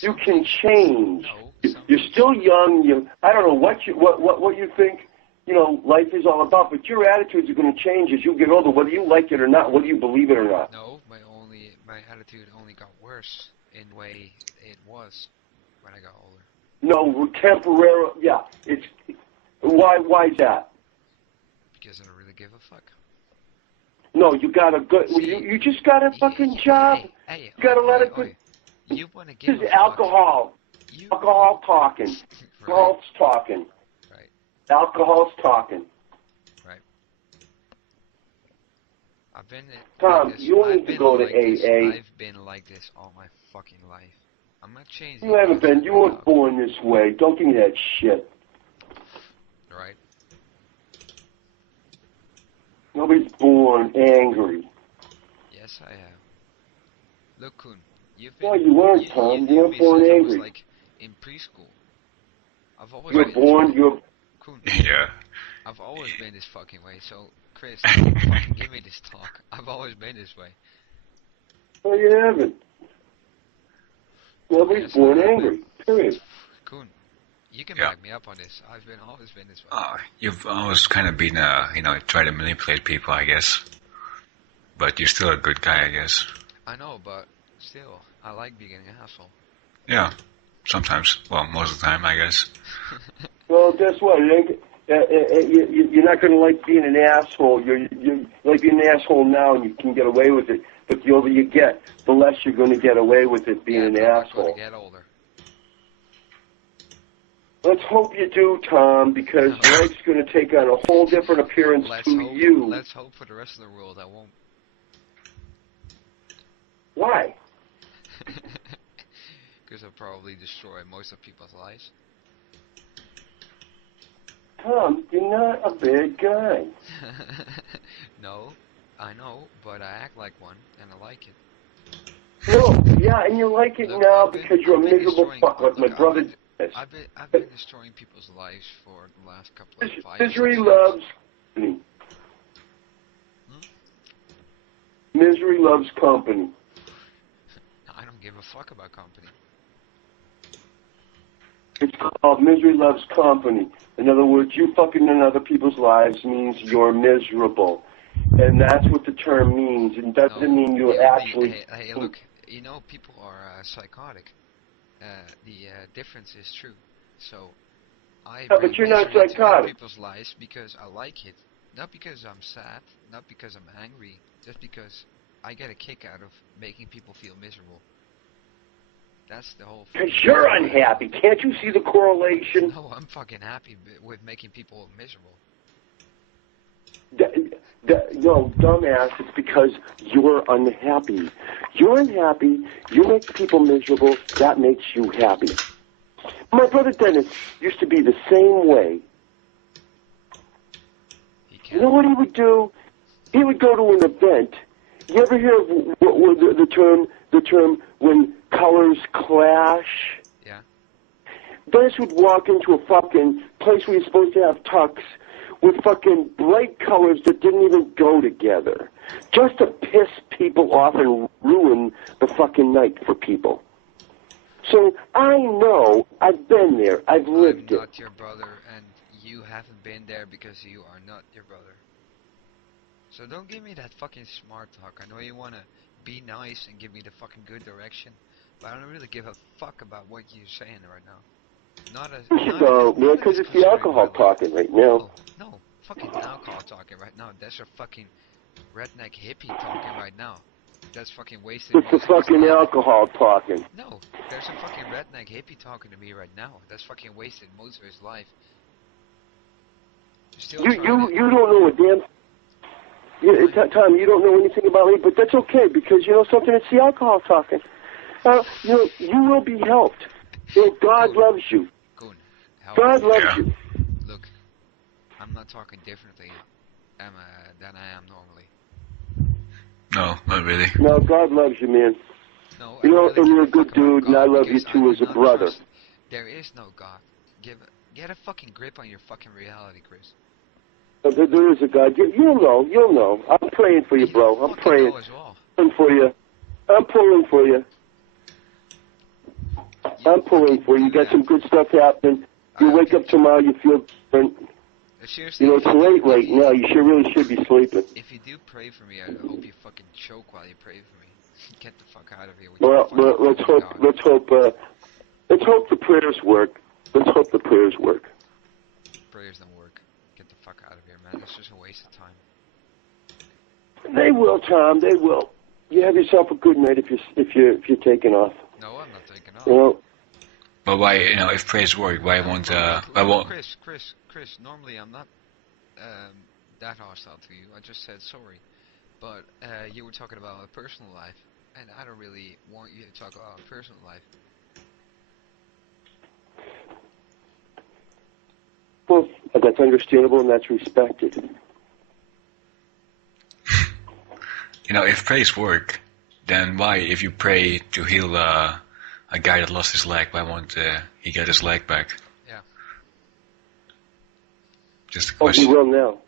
You can change. You're still young. I don't know what you think, life is all about, but your attitudes are going to change as you get older, whether you like it or not, whether you believe it or not. No, my attitude only got worse in the way it was when I got older. No, temporary. Yeah, it's why is that? Because I don't really give a fuck. No, you got a good. You just got a fucking job. Hey, you got a lot of good. You want to give This is alcohol. Alcohol talking. Right. Alcohol's talking. Right. Alcohol's talking. Right. I've been. Tom, like this. you need to go to AA. I've been like this all my fucking life. I'm not changing. You haven't been. You weren't born this way. Don't give me that shit. Right. Nobody's born angry. Yes, I have. Look, Kun, you've been... No, you weren't, Tom. You weren't born angry. I was like in preschool. I've always you're been born, you're... Kun, yeah. I've always been this fucking way, so, Chris, fucking give me this talk. I've always been this way. No, you haven't. Nobody's born angry, period. Kun, you can back me up on this. I've always been this way. You've always kind of been, try to manipulate people, I guess. But you're still a good guy, I guess. I know, but still, I like being an asshole. Yeah, sometimes. Well, most of the time, I guess. Well, guess what? You're not going to like being an asshole. You like being an asshole now, and you can get away with it. But the older you get, the less you're going to get away with it being an asshole. I'm get older. Let's hope you do, Tom, because life's going to take on a whole different appearance you. Let's hope for the rest of the world I won't. Why? Because I'll probably destroy most of people's lives. Tom, you're not a bad guy. No, I know, but I act like one, and I like it. No, yeah, and you like it now because you're a miserable fuck like my brother did. I've been destroying people's lives for the last couple of 5 years. Misery loves company. Misery loves company. I don't give a fuck about company. It's called misery loves company. In other words, you fucking in other people's lives means you're miserable. And that's what the term means. It doesn't mean you're actually... Hey, look, people are psychotic. The difference is true. So, but you're not psychotic. People's lives because I like it. Not because I'm sad, not because I'm angry, just because I get a kick out of making people feel miserable. That's the whole thing. Because you're unhappy. Can't you see the correlation? No, I'm fucking happy with making people miserable. No, dumbass, it's because you're unhappy. You're unhappy, you make people miserable, that makes you happy. My brother Dennis used to be the same way. You know what he would do? He would go to an event. You ever hear of the term when colors clash? Yeah. Dennis would walk into a fucking place where you're supposed to have tux with fucking bright colors that didn't even go together, just to piss people off and ruin the fucking night for people. So I know, I've been there, I've lived it. I'm not your brother, and you haven't been there because you are not your brother. So don't give me that fucking smart talk. I know you want to be nice and give me the fucking good direction, but I don't really give a fuck about what you're saying right now. No, man, because it's the alcohol talking right now. No, fucking alcohol talking right now. That's your fucking redneck hippie talking right now. That's fucking wasted. It's the fucking alcohol talking. No, there's a fucking redneck hippie talking to me right now. That's fucking wasted most of his life. You don't know a damn... Tom, you don't know anything about me, but that's okay, because you know something? It's the alcohol talking. You will be helped. God loves you. God loves you. Look, I'm not talking differently than I am normally. No, not really. No, God loves you, man. No, and you're a good dude, and I love you too as a brother. There is no God. Get a fucking grip on your fucking reality, Chris. There is a God. You'll know. I'm praying for you, bro. I'm praying. As well. I'm pulling for you. I'm pulling for you. You got some good stuff happening. You wake up tomorrow, you feel different. Seriously, You know, it's late right now. You really should be sleeping. If you do pray for me, I hope you fucking choke while you pray for me. Get the fuck out of here. Well, let's hope the prayers work. Let's hope the prayers work. Prayers don't work. Get the fuck out of here, man. It's just a waste of time. They will, Tom. They will. You have yourself a good night if you're taking off. No, I'm not taking off. You know. But why, if prayers work, why won't? Chris. Normally I'm not that hostile to you. I just said sorry, but you were talking about a personal life, and I don't really want you to talk about a personal life. Well, that's understandable and that's respected. If prayers work, then why, if you pray to heal a guy that lost his leg, why won't he get his leg back? Yeah. Just a question. Oh, he will now.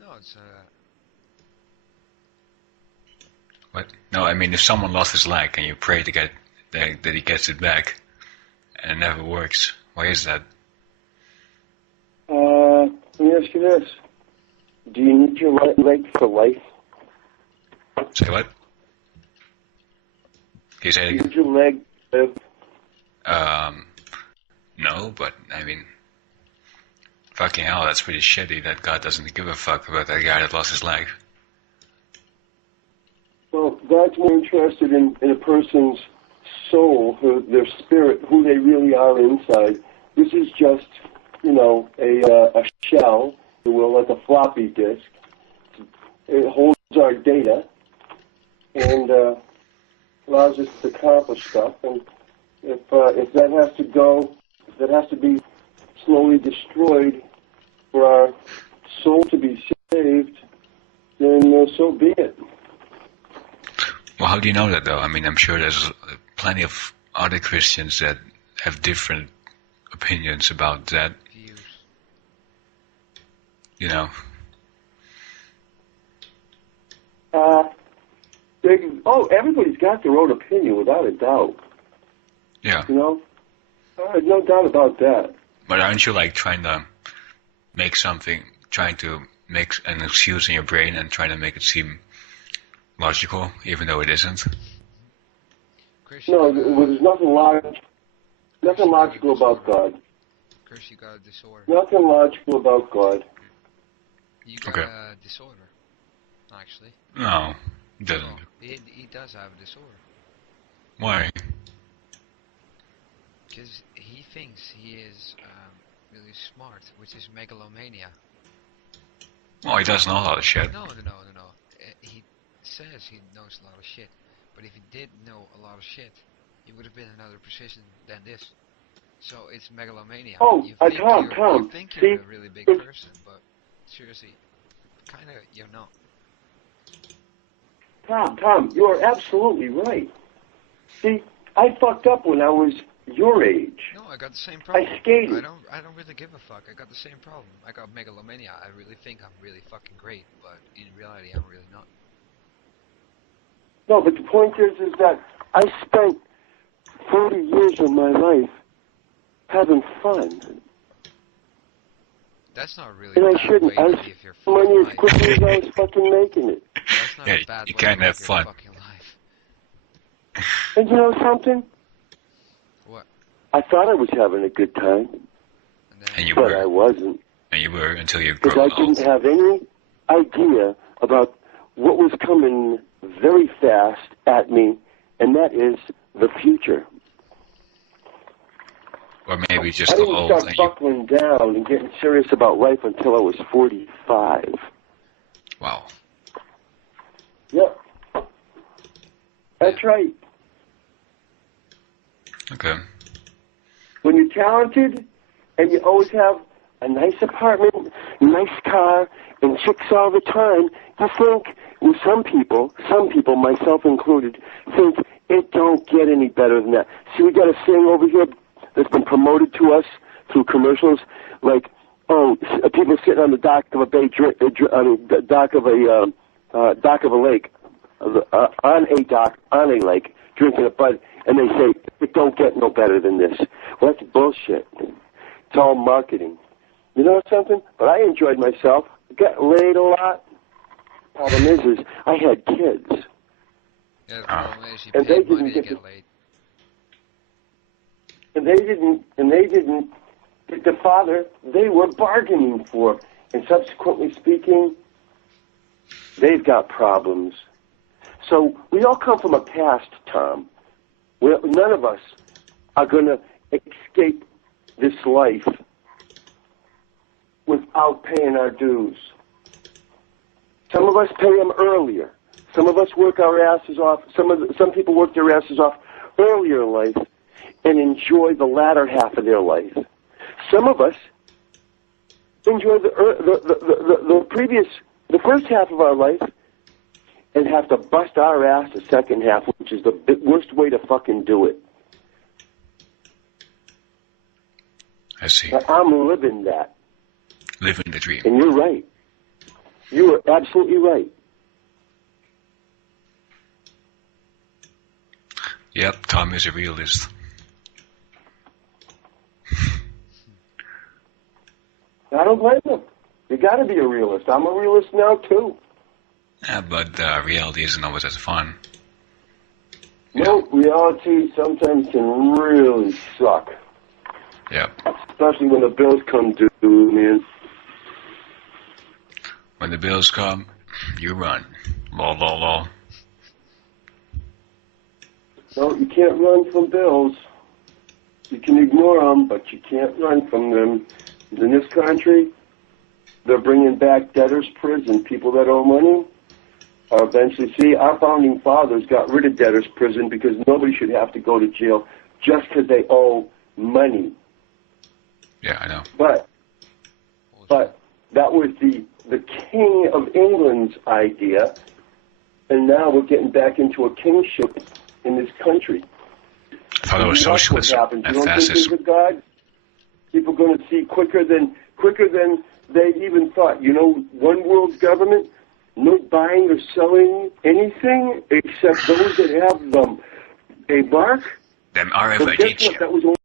No, it's What? No, I mean, if someone lost his leg and you pray to get that he gets it back, and it never works, why is that? Let me ask you this. Do you need your right leg for life? Say what? Can you say it again? Need your leg live? No, but, I mean, fucking hell, that's pretty shitty that God doesn't give a fuck about that guy that lost his leg. Well, God's more interested in a person's soul, their spirit, who they really are inside. This is just, a shell, if you will, like a floppy disk. It holds our data and allows us to accomplish stuff. And if that has to go, if that has to be slowly destroyed for our soul to be saved, then so be it. Well, how do you know that, though? I mean, I'm sure there's plenty of other Christians that have different opinions about that. views. Everybody's got their own opinion, without a doubt. Yeah. No doubt about that. But aren't you, trying to make an excuse in your brain and trying to make it seem logical, even though it isn't? No, there's nothing logical about God. Chris, you got a disorder. Nothing logical about God. You got a disorder, actually. No, it doesn't. No, he does have a disorder. Why? Because he thinks he is really smart, which is megalomania. Well, he does know a lot of shit. No. He says he knows a lot of shit, but if he did know a lot of shit, he would have been in another position than this. So it's megalomania. Oh, you think see? you're a really big person, but seriously, kind of you're not. Tom, you are absolutely right. See, I fucked up when I was your age. No, I got the same problem. I skated. I don't really give a fuck. I got the same problem. I got megalomania. I really think I'm really fucking great, but in reality, I'm really not. No, but the point is that I spent 40 years of my life having fun. That's not really And a I bad shouldn't. way I to live your spent money fucking as quickly as life. I was fucking making it. That's not Yeah, a bad you way can't to have live your fun. fucking life. And you know something? What? I thought I was having a good time, And you but I were. wasn't. And you were until you Because grew I old. didn't have any idea about what was coming very fast at me, and that is the future. Or maybe just I got didn't old start and you... buckling down and getting serious about life until I was 45. Wow. Yep. That's right. Okay. When you're talented and you always have a nice apartment, nice car, and chicks all the time, you think, well, some people, myself included, think it don't get any better than that. See, we got a saying over here that's been promoted to us through commercials, like, people sitting on the dock of a bay, dock of a lake, on a lake, drinking a Bud, and they say, it don't get no better than this. Well, that's bullshit. It's all marketing. You know something? But I enjoyed myself. Got laid a lot. Problem is I had kids. Yeah, the problem is you And pay they didn't money to get get to- laid. And they didn't, the father, they were bargaining for. And subsequently speaking, they've got problems. So we all come from a past, Tom. None of us are going to escape this life without paying our dues. Some of us pay them earlier. Some of us work our asses off. Some people work their asses off earlier in life and enjoy the latter half of their life. Some of us enjoy the first half of our life and have to bust our ass the second half, which is the worst way to fucking do it. I see. I'm living that. Living the dream. And you're right. You are absolutely right. Yep, Tom is a realist. I don't blame him. You got to be a realist. I'm a realist now too. Yeah, but reality isn't always as fun. No, reality sometimes can really suck. Yep. Especially when the bills come due, man. When the bills come, you run. Lol, lol, lol. No, you can't run from bills. You can ignore them, but you can't run from them. In this country, they're bringing back debtor's prison. People that owe money are eventually... See, our founding fathers got rid of debtor's prison because nobody should have to go to jail just because they owe money. Yeah, I know. But that was the King of England's idea, and now we're getting back into a kingship in this country. I thought it was socialism happens. and You don't think fascism. there's a God? People are going to see quicker than they even thought. You know, one world government, no buying or selling anything except those that have them. A mark. Them But RFID guess what? chip. That was only